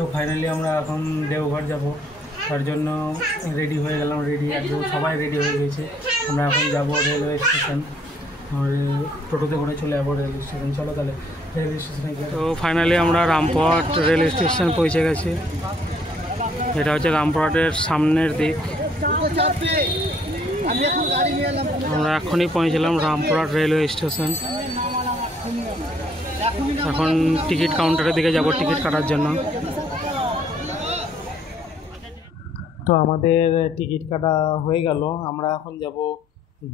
তো ফাইনালি আমরা এখন দেওঘর যাব, তার জন্য রেডি হয়ে গেলাম। একদম সবাই রেডি হয়ে গেছে। আমরা এখন যাব রেলওয়ে স্টেশন, টোটোতে করে চলে যাবো রেলওয়ে স্টেশন। চলো তাহলে রেলওয়ে স্টেশনে গিয়ে। তো ফাইনালি আমরা রামপুরহাট রেলওয়ে স্টেশন পৌঁছে গেছি। এটা হচ্ছে রামপুরহাটের সামনের দিক। আমরা এখনই পৌঁছলাম রামপুরহাট রেলওয়ে স্টেশন। এখন টিকিট কাউন্টারের দিকে যাব টিকিট কাটার জন্য। তো আমাদের টিকিট কাটা হয়ে গেল। আমরা এখন যাব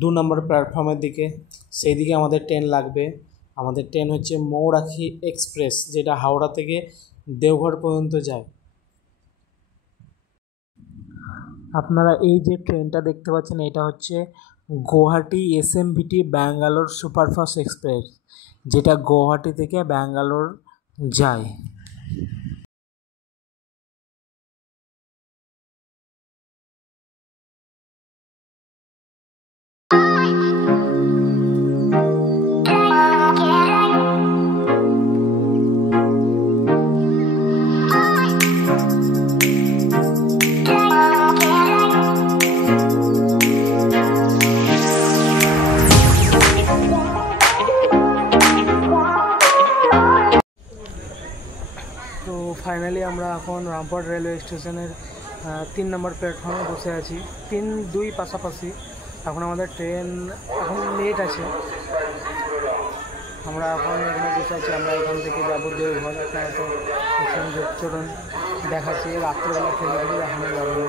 2 নম্বর প্ল্যাটফর্মের দিকে। সেই দিকে আমাদের ট্রেন লাগবে। আমাদের ট্রেন হচ্ছে ময়ূরাক্ষী এক্সপ্রেস, যেটা হাওড়া থেকে দেওঘর পর্যন্ত যায়। আপনারা এই যে ট্রেনটা দেখতে পাচ্ছেন, এটা হচ্ছে Guwahati SMVT Bangalore superfast express, যেটা গুয়াহাটি থেকে ব্যাঙ্গালোর যায়। তো ফাইনালি আমরা এখন রামপুরহাট রেলওয়ে স্টেশনের 3 নম্বর প্ল্যাটফর্মে বসে আছি। 3-2 পাশাপাশি। এখন আমাদের ট্রেন এখন লেট আছে। আমরা এখন এখানে বসে আছি। আমরা এখান থেকে যাবো দেওঘর। আপনারা তো চলুন দেখাচ্ছি। রাত্রেবেলা ট্রেনে করে এখনও যাবো না।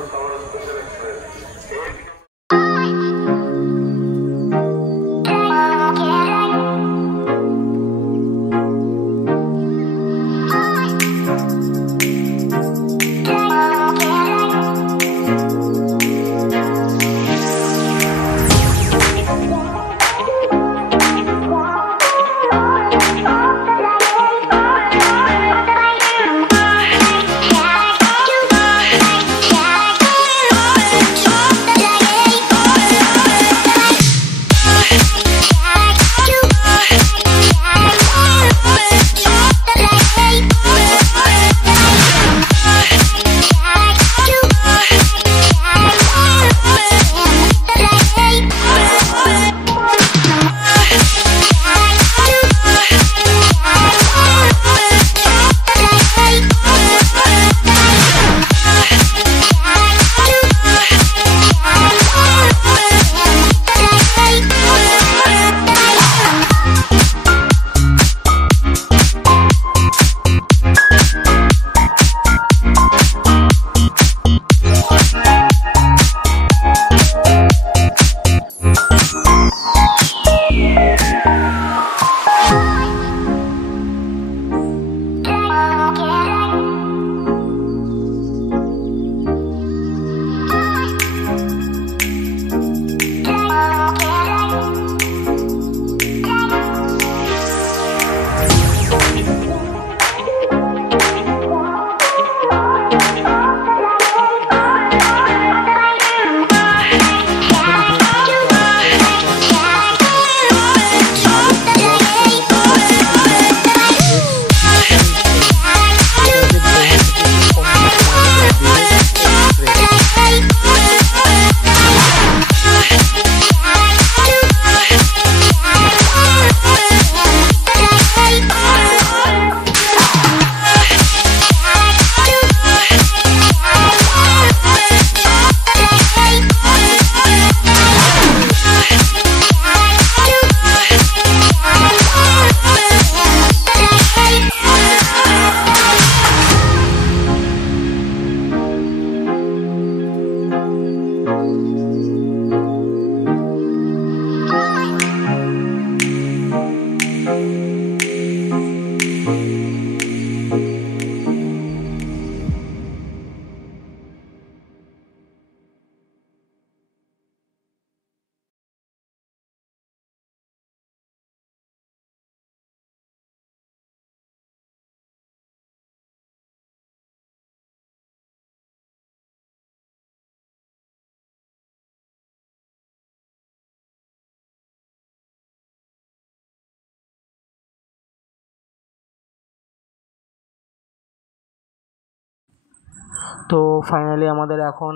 তো ফাইনালি আমাদের এখন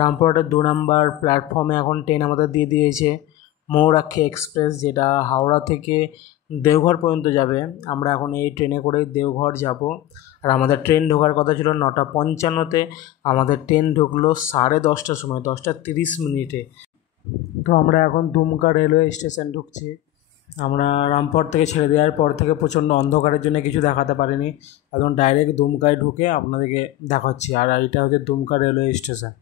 রামপুরহাটের 2 নম্বর প্ল্যাটফর্মে এখন ট্রেন আমাদের দিয়ে দিয়েছে ময়ূরাক্ষী এক্সপ্রেস, যেটা হাওড়া থেকে দেওঘর পর্যন্ত যাবে। আমরা এখন এই ট্রেনে করে দেওঘর যাব। আর আমাদের ট্রেন ঢোকার কথা ছিল 9:55-তে, আমাদের ট্রেন ঢুকলো 10:30টার সময়, 10:30 তো আমরা এখন দুমকা রেলওয়ে স্টেশন ঢুকছি। আমরা রামপুরহাট থেকে ছেড়ে দেওয়ার পর থেকে প্রচণ্ড অন্ধকারের জন্য কিছু দেখাতে পারিনি, একদম ডাইরেক্ট দুমকায় ঢুকে আপনাদেরকে দেখাচ্ছি। আর এইটা হচ্ছে Dumka railway station.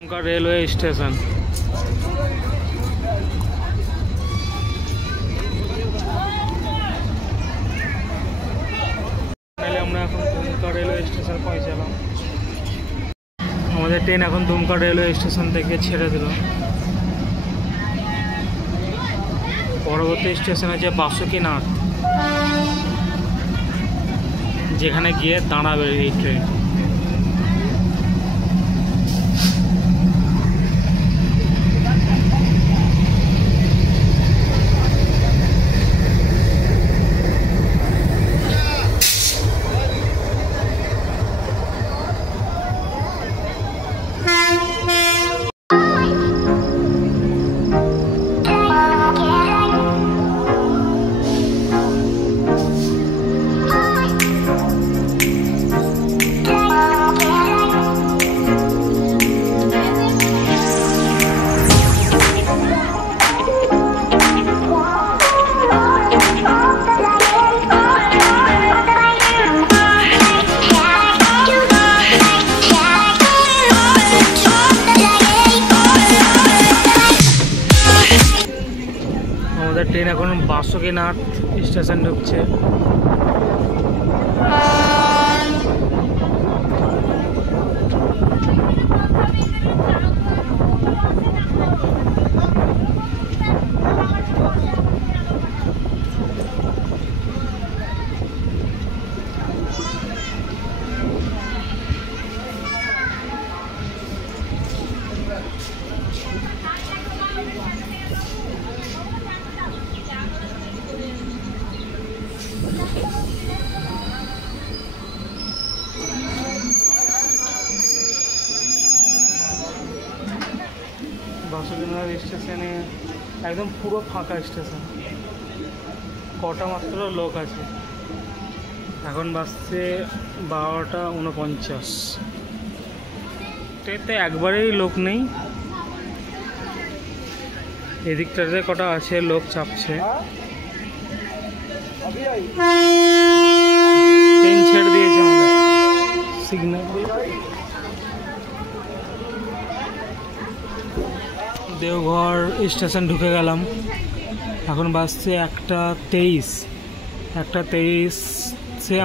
Dumka railway station. আমরা এখন দুমকা রেলওয়ে স্টেশন পৌঁছালাম। আমাদের ট্রেন এখন দুমকা রেলওয়ে স্টেশন থেকে ছেড়ে দিল। পরবর্তী স্টেশন আছে বাসুকীনাথ, যেখানে গিয়ে দাঁড়াবে এই ট্রেন। ট্রেন এখন বাসুকীনাথ স্টেশন ঢুকছে। বাসুকীনাথ স্টেশনে একদম পুরো ফাঁকা স্টেশন, কটা মাত্র লোক আছে। এখন বাজছে 12:49। ট্রেনতে একবারেই লোক নেই, এদিকটাতে কটা আছে লোক চাপছে। ট্রেন ছেড়ে দিয়েছে আমাদের সিগন্যাল। দেওঘর স্টেশন ঢুকে গেলাম। এখন বাজছে 1:23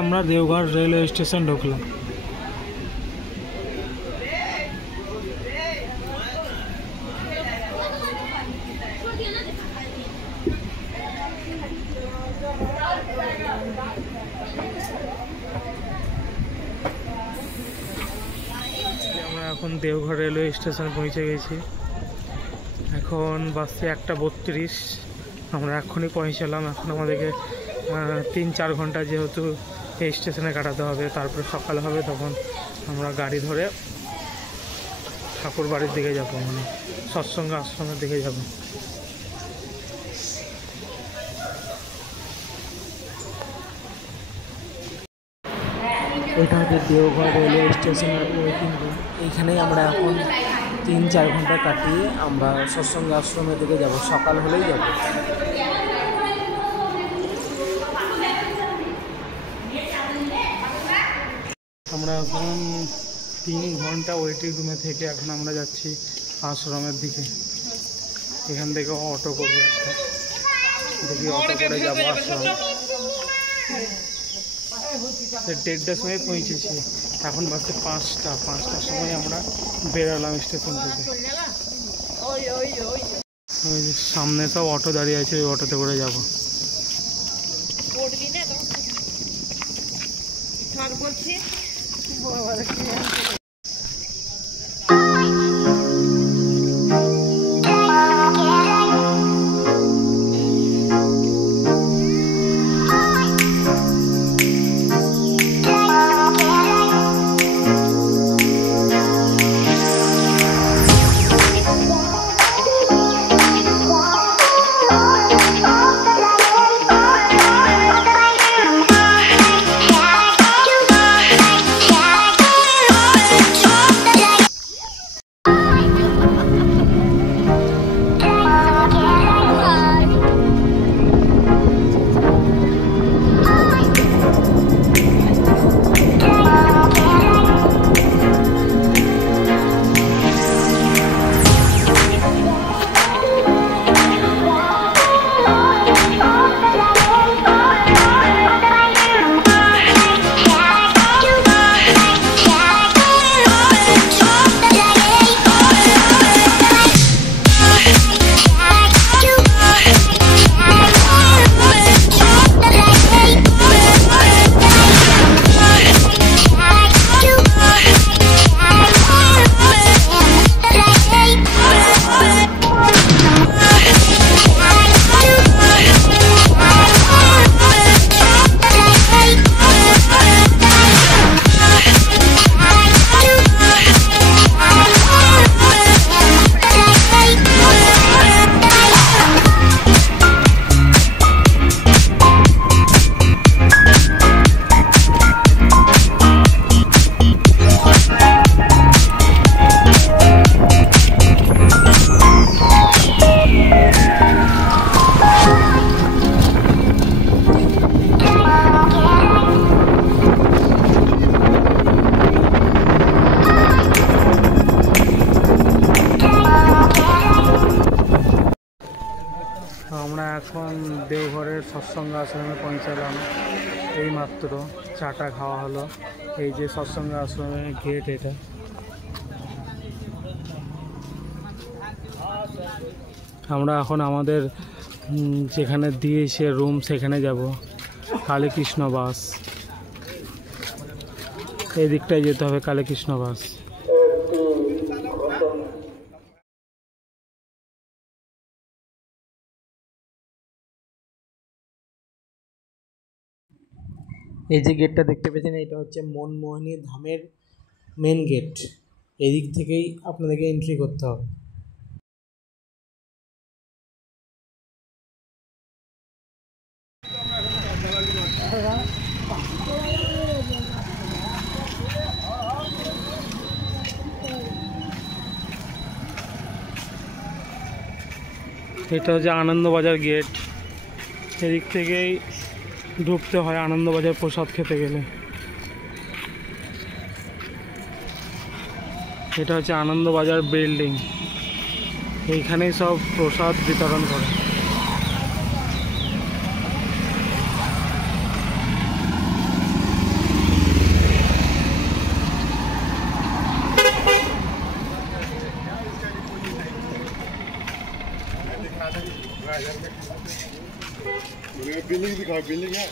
আমরা দেওঘর রেলওয়ে স্টেশন ঢুকলাম। আমরা এখন দেওঘর রেলওয়ে স্টেশন পৌঁছে গেছি। এখন বাসে 1:32, আমরা এক্ষুনি পৌঁছালাম। এখন আমাদেরকে 3-4 ঘন্টা যেহেতু এই স্টেশনে কাটাতে হবে, তারপরে সকাল হবে, তখন আমরা গাড়ি ধরে ঠাকুর বাড়ির দিকে যাবো, মানে সৎসঙ্গ আশ্রমের দিকে যাব। এটা হচ্ছে দেওঘর রেলওয়ে স্টেশনের ওয়েটিং রুম। এইখানেই আমরা এখন 3-4 ঘন্টা কাটিয়ে আমরা সৎসঙ্গ আশ্রমের দিকে যাব, সকাল হলেই যাব। আমরা এখন 3 ঘন্টা ওয়েটিং রুমে থেকে এখন আমরা যাচ্ছি আশ্রমের দিকে। এখান থেকে অটো করবো একটা, দেখি অটো করে যাবো আশ্রম। 1:30টার সময় পৌঁছেছি, এখন বাজছে 5টার সময় আমরা বেরোলাম স্টেশন থেকে। ওই যে সামনে সব অটো দাঁড়িয়ে আছে, ওই অটোতে করে যাবো। এখন দেওঘরের সৎসঙ্গ আশ্রমে পৌঁছালাম, এই মাত্র চাটা খাওয়া হলো। এই যে সৎসঙ্গ আশ্রমের গেট, এটা আমরা এখন আমাদের যেখানে দিয়েছে রুম সেখানে যাব। কালীকৃষ্ণ বাস, এই দিকটায় যেতে হবে, কালীকৃষ্ণ বাস। এই যে গেটটা দেখতে পেয়েছেন, এটা হচ্ছে মনমোহিনী ধামের মেন গেট। এদিক থেকেই আপনাদেরকে এন্ট্রি করতে হবে। এটা হচ্ছে আনন্দবাজার গেট, এদিক থেকেই ঢুকতে হয় আনন্দবাজার প্রসাদ খেতে গেলে। এটা হচ্ছে আনন্দবাজার বিল্ডিং, এইখানেই সব প্রসাদ বিতরণ করে। बिल्डिंग दिखाओ, बिल्डिंग है।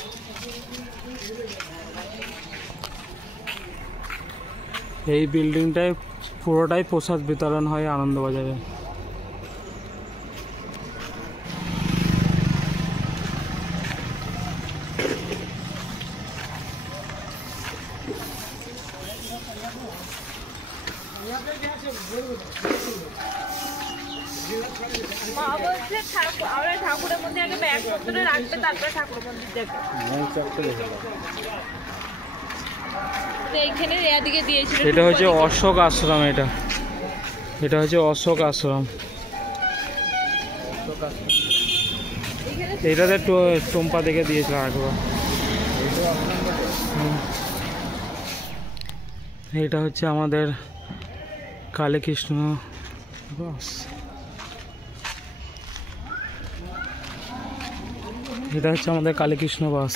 এই বিল্ডিংটায় পুরোটাই প্রসাদ বিতরণ হয় আনন্দবাজারে। ঠাকুরের মধ্যে আগে ব্যাগপত্র রাখবে, তারপরে ঠাকুরের মন্দির যাবে। এইখানে এদিকে দিয়েছিল। এটা হচ্ছে অশোক আশ্রম, এটা হচ্ছে অশোক আশ্রম। এটাতে টুম্পা দেখে দিয়েছিল একবার। এটা হচ্ছে আমাদের কালীকৃষ্ণ বাস। এটা হচ্ছে আমাদের কালীকৃষ্ণ বাস।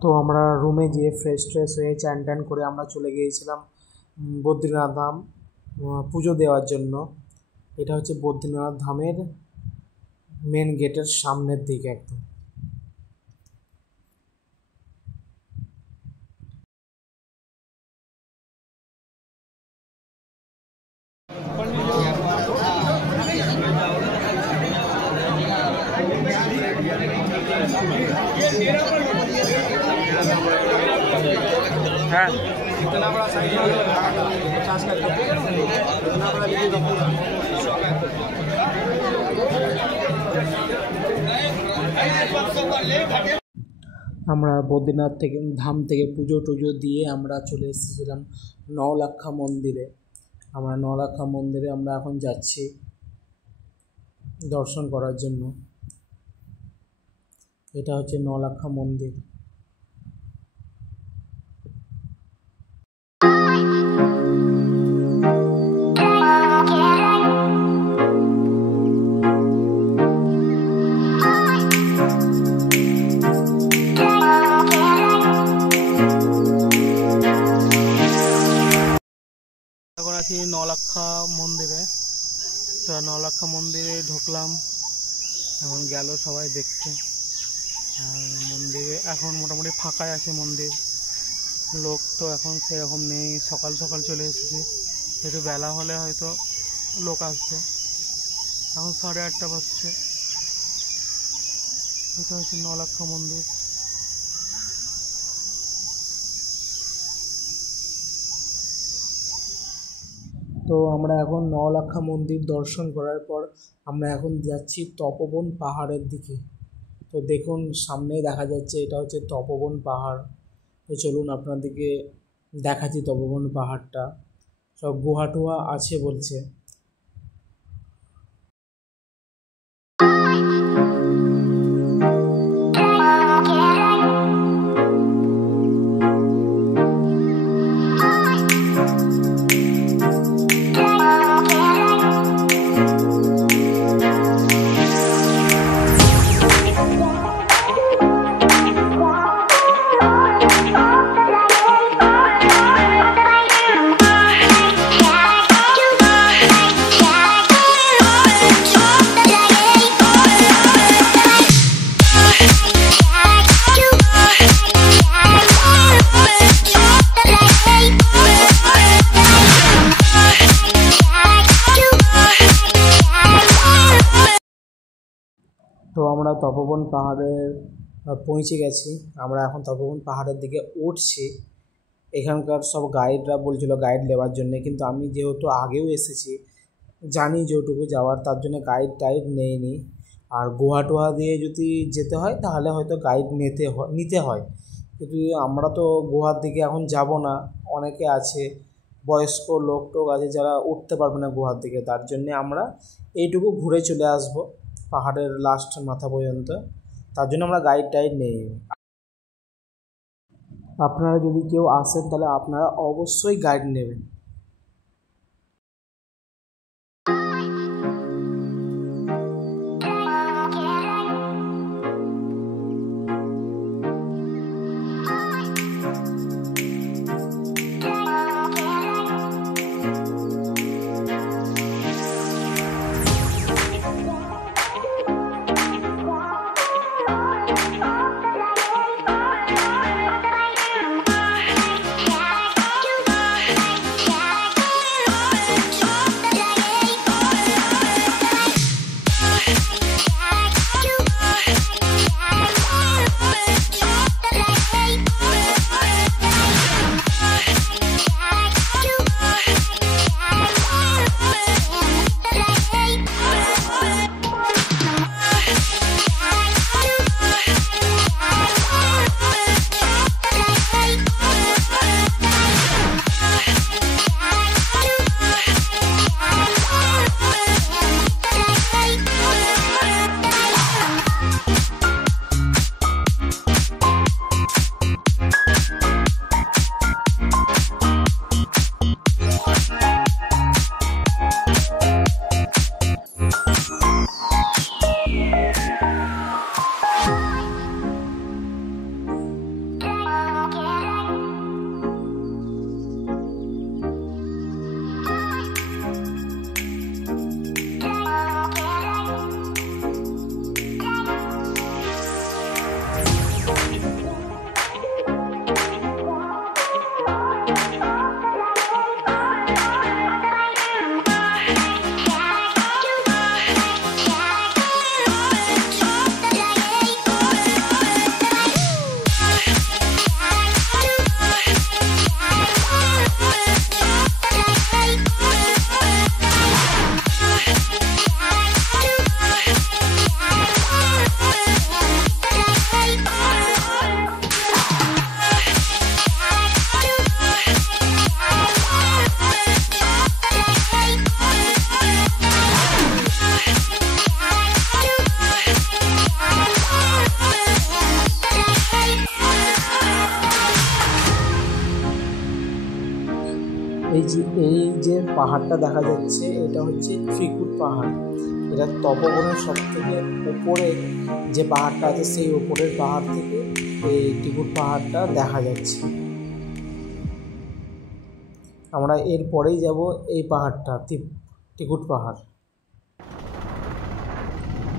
তো আমরা রুমে গিয়ে ফ্রেশ হয়ে চান টান করে আমরা চলে গিয়েছিলাম বদ্রীনাথ ধাম পুজো দেওয়ার জন্য। এটা হচ্ছে বদ্রীনাথ ধামের মেন গেটের সামনের দিকে একদম। হ্যাঁ, इतना बड़ा साइज 50 का इतना बड़ा लीजिए। আমরা বদ্রীনাথ ধাম থেকে পুজো টুজো দিয়ে আমরা চলে এসেছিলাম নওলাক্ষা মন্দিরে। নওলাক্ষা মন্দিরে আমরা এখন যাচ্ছি দর্শন করার জন্য। এটা হচ্ছে নওলাক্ষা মন্দির। এখন আছি নওলাক্ষা মন্দিরে। তো নওলাক্ষা মন্দিরে ঢুকলাম, এখন গেল সবাই দেখতে। আর মন্দিরে এখন মোটামুটি ফাঁকাই আছে মন্দির, লোক তো এখন সেরকম নেই। সকাল সকাল চলে এসেছে, একটু বেলা হলে হয়তো লোক আসবে। এখন 8:30 বাজছে। এটা হচ্ছে নওলাক্ষা মন্দির। তো আমরা এখন নওলাক্ষা মন্দির দর্শন করার পর আমরা এখন যাচ্ছি তপোবন পাহাড়ের দিকে। তো দেখুন সামনে দেখা যাচ্ছে, এটা হচ্ছে তপোবন পাহাড়। তো চলুন আপনাদেরকে দেখাচ্ছি তপোবন পাহাড়টা। সব গুহা টুহা আছে বলছে। এখন আছি নওলাক্ষা আমরা তপোবন পাহাড়ের পৌঁছে গেছি। আমরা এখন তপোবন পাহাড়ের দিকে উঠছি। এখানকার সব গাইডরা বলছিল গাইড নেওয়ার জন্য, কিন্তু আমি যেহেতু আগেও এসেছি, জানি যেটুকু যাওয়ার, তার জন্য গাইড টাইড নেইনি। আর গুহা টুহা দিয়ে যদি যেতে হয় তাহলে হয়তো গাইড নিতে হয়, কিন্তু আমরা তো গুহার দিকে এখন যাব না। অনেকে আছে, বয়স্ক লোক টোক আছে যারা উঠতে পারবে না গুহার দিকে, তার জন্যে আমরা এইটুকু ঘুরে চলে আসব পাহাড়ের লাস্ট মাথা পর্যন্ত। তার জন্য আমরা গাইড টাইড নেই। আপনারা যদি কেউ আসেন তাহলে আপনারা অবশ্যই গাইড নেবেন। এই যে পাহাড়টা দেখা যাচ্ছে এটা হচ্ছে ত্রিকুট পাহাড়। এটা তপোবনের সব থেকে উপরে যে পাহাড়টা আছে সেই উপরের পাহাড় থেকে এই ত্রিকুট পাহাড়টা দেখা যাচ্ছে। আমরা এরপরেই যাব এই পাহাড়টা, ত্রিকুট পাহাড়।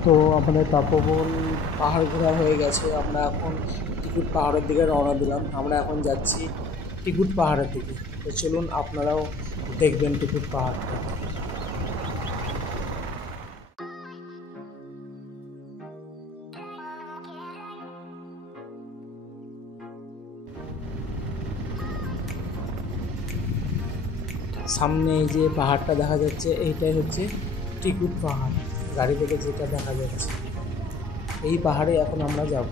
তো আমাদের তপোবন পাহাড় ঘোরা হয়ে গেছে, আমরা এখন ত্রিকুট পাহাড়ের দিকে রওনা দিলাম। আমরা এখন যাচ্ছি ত্রিকুট পাহাড়ের দিকে। তো চলুন আপনারাও দেখবেন ত্রিকুট পাহাড়টা। সামনে এই যে পাহাড়টা দেখা যাচ্ছে এইটাই হচ্ছে ত্রিকুট পাহাড়। গাড়ি থেকে যেটা দেখা যাচ্ছে এই পাহাড়ে এখন আমরা যাব।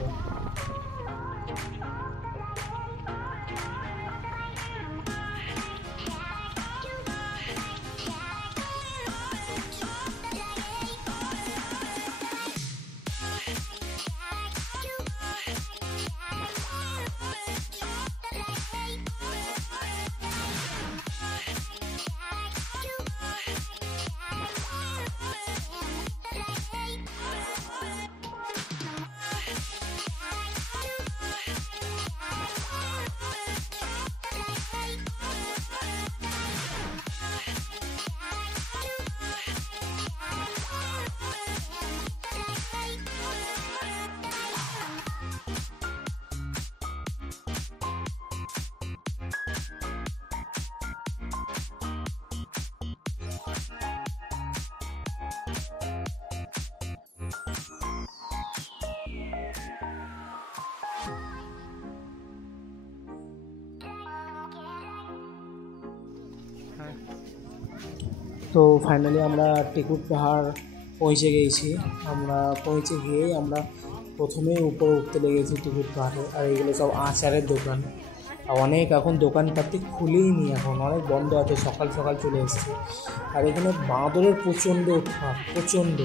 তো ফাইনালি আমরা টিকুট পাহাড় পৌঁছে গিয়েছি। আমরা পৌঁছে গিয়েই আমরা প্রথমেই উপরে উঠতে লেগেছি টিকুট পাহাড়ে। আর এগুলো সব আচারের দোকান, অনেক এখন দোকানপাতি খুলেই নি, এখন অনেক বন্ধ আছে, সকাল সকাল চলে এসেছে। আর এখানে বাঁদরের প্রচণ্ড উৎপাত, প্রচণ্ড।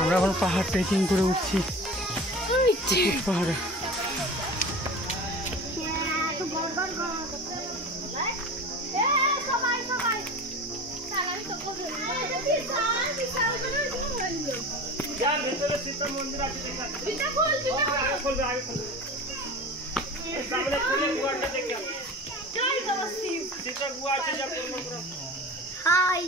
আমরা এখন পাহাড় ট্রেকিং করে উঠছি টিকুট পাহাড়ে। হাই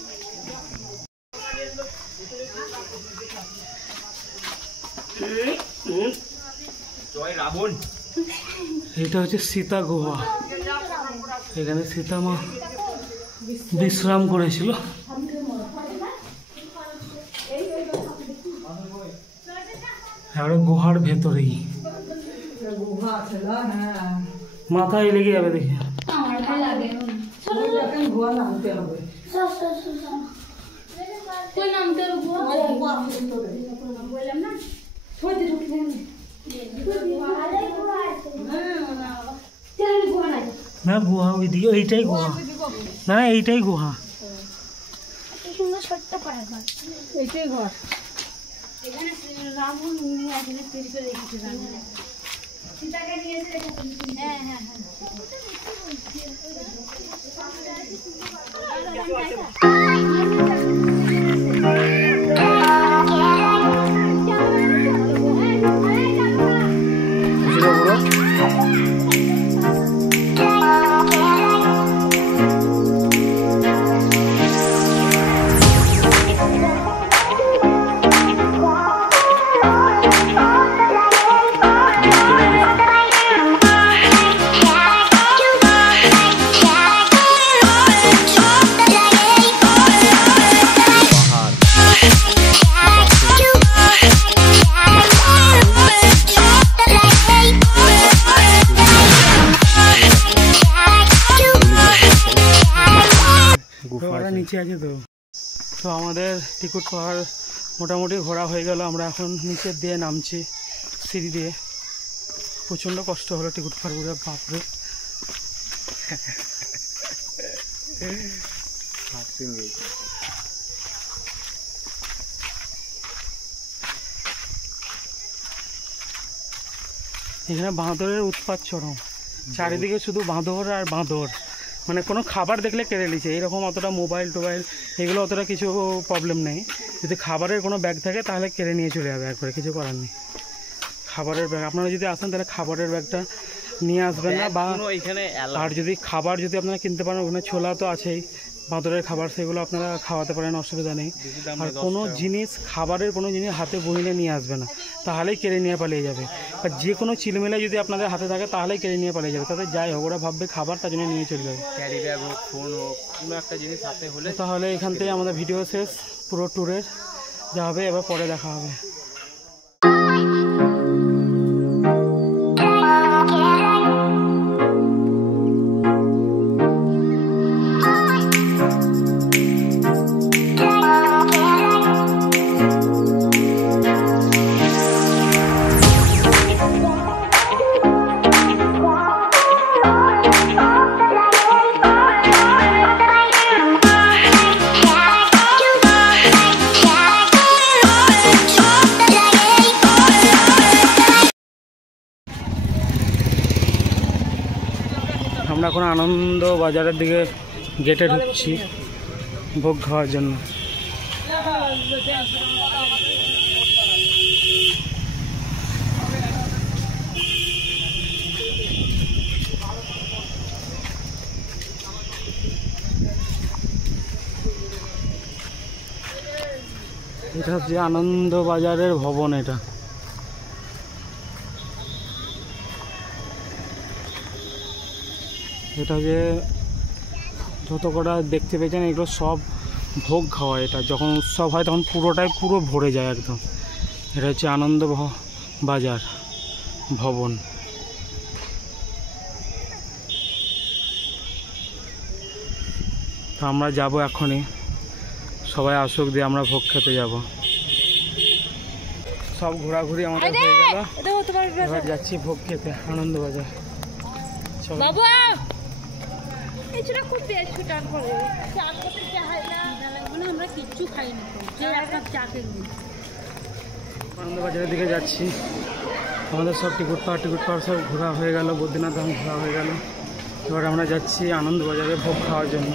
এটা হচ্ছে সীতা গুহা। এখানে সীতা মা বিশ্রাম করেছিল। এবারে গুহার ভেতরেই মাথায় লেগে যাবে দেখি। না গুহা ওইদিকে, এইটাই গুহা, না এইটাই গুহা, ছোট্ট পাহাড় এইটাই ঘর। এখানে রাবণ রেখেছে সীতাকে নিয়েছে। হ্যাঁ হ্যাঁ নিচে আছে। তো আমাদের টিকুট পাহাড় মোটামুটি ঘোরা হয়ে গেল। আমরা এখন নিচের দিয়ে নামছি সিঁড়ি দিয়ে। প্রচণ্ড কষ্ট হলো টিকুট পাহাড় ঘুরে, বাপরে। এখানে বাঁদরের উৎপাত চরম, চারিদিকে শুধু বাঁদর আর বাঁদর। মানে কোনো খাবার দেখলে কেড়ে নিচ্ছে। এরকম অতটা মোবাইল টোবাইল এগুলো অতটা কিছু প্রবলেম নেই। যদি খাবারের কোনো ব্যাগ থাকে তাহলে কেড়ে নিয়ে চলে যাবে একবারে, কিছু করার নেই। খাবারের ব্যাগ আপনারা যদি আসেন তাহলে খাবারের ব্যাগটা নিয়ে আসবেন না। বা আর যদি খাবার যদি আপনারা কিনতে পারেন, ওখানে ছোলা তো আছেই, বাঁদরের খাবার, সেগুলো আপনারা খাওয়াতে পারেন, অসুবিধা নেই। আর কোনো জিনিস, খাবারের কোনো জিনিস হাতে বহিনে নিয়ে আসবে না, তাহলেই কেড়ে নিয়ে পালিয়ে যাবে। আর যে কোনো চিলমিলা যদি আপনাদের হাতে থাকে তাহলেই কেড়ে নিয়ে পালিয়ে যাবে। তাদের যাই হোক, ওরা ভাববে খাবার, তার জন্য নিয়ে চলে যাবে। ক্যারি ব্যাগ হোক, ফোন হোক, কোনো একটা জিনিস হাতে হলে। তাহলে এখান থেকে আমাদের ভিডিও শেষ পুরো ট্যুরের, যা হবে এবার পরে দেখা হবে। আমরা এখন আনন্দ বাজারের দিকে গেটে ঢুকছি ভোগ খাওয়ার জন্য। এটা হচ্ছে আনন্দবাজারের ভবন। এটা যে যত কটা দেখতে পেয়েছেন এগুলো সব ভোগ খাওয়া। এটা যখন উৎসব হয় তখন পুরোটাই পুরো ভরে যায় একদম। এটা হচ্ছে বাজার ভবন। তো আমরা যাব এখনই, সবাই আসুক দিয়ে আমরা ভোগ খেতে যাব। সব ঘোরাঘুরি আমাদের হয়ে গেল, এবার যাচ্ছি ভোগ খেতে আনন্দবাজার। চলো। বাবা এটা খুব বেশি টান করে চা করতে চাই না, বেলাগুলো আমরা কিচ্ছু খাইনি, যে একটা চা খেয়ে আনন্দবাজারের দিকে যাচ্ছি। আমাদের সব টিকিট পাওয়ার সব ঘোরা হয়ে গেল, বদ্রীনাথ ধাম ঘোরা হয়ে গেল। এবার আমরা যাচ্ছি আনন্দবাজারে ভোগ খাওয়ার জন্য।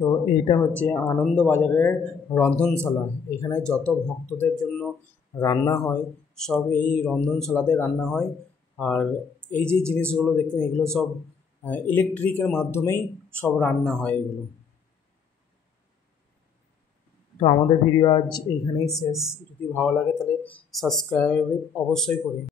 তো এইটা হচ্ছে আনন্দবাজারের রন্ধনশালা। এখানে যত ভক্তদের জন্য রান্না হয় সব এই রন্ধনশালাতে রান্না হয়। আর এই যে জিনিসগুলো দেখতেন এগুলো সব ইলেকট্রিকের মাধ্যমেই সব রান্না হয় এগুলো। তো আমাদের ভিডিও আজ এইখানেই শেষ। যদি ভালো লাগে তাহলে সাবস্ক্রাইব অবশ্যই করি।